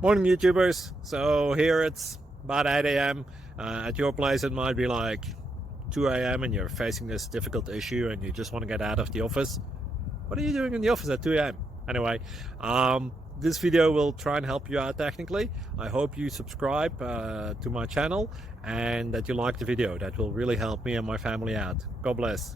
Morning, YouTubers. So here it's about 8 a.m. At your place, it might be like 2 a.m. and you're facing this difficult issue and you just want to get out of the office. What are you doing in the office at 2 a.m.? Anyway, this video will try and help you out technically. I hope you subscribe to my channel and that you like the video. That will really help me and my family out. God bless.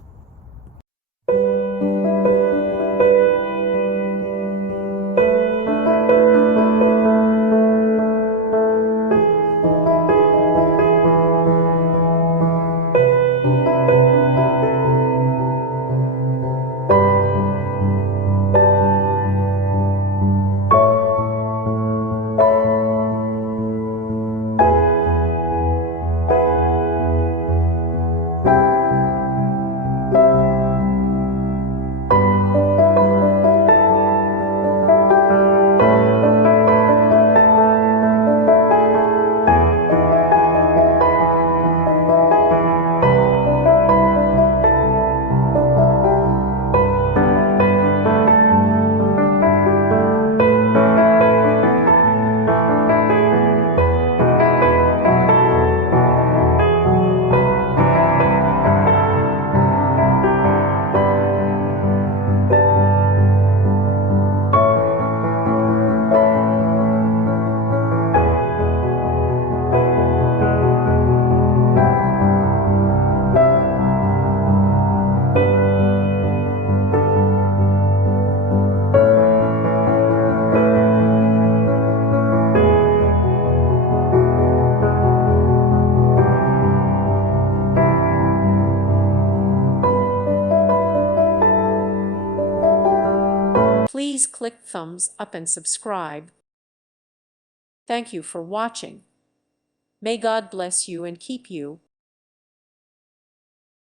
Please click thumbs up and subscribe. Thank you for watching. May God bless you and keep you.